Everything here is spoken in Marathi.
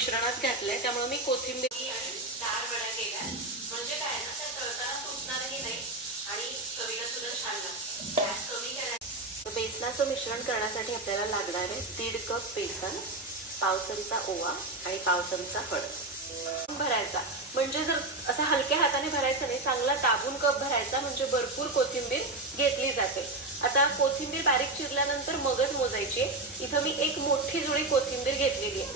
मिश्रणात घातलंय, त्यामुळे मी कोथिंबीर आणि 4 वड्या केल्या. म्हणजे काय ना, त्या तळताना तुटणारही नाही आणि चवीला सुद्धा छान लागतं. गॅस कमी करायचं. बेसनाचं मिश्रण करण्यासाठी आपल्याला लागणार आहे 1.5 कप बेसन, पाव चमचा ओवा आणि पाव चमचा हळद भरायचा. म्हणजे जर असा हलक्या हाताने भरायचा नाही, चांगला दाबून कप भरायचा, म्हणजे भरपूर कोथिंबीर घेतली जाते. आता कोथिंबीर बारीक चिरल्यानंतर मगच मोजायची. इथं मी एक मोठी जुडी कोथिंबीर घेतलेली आहे.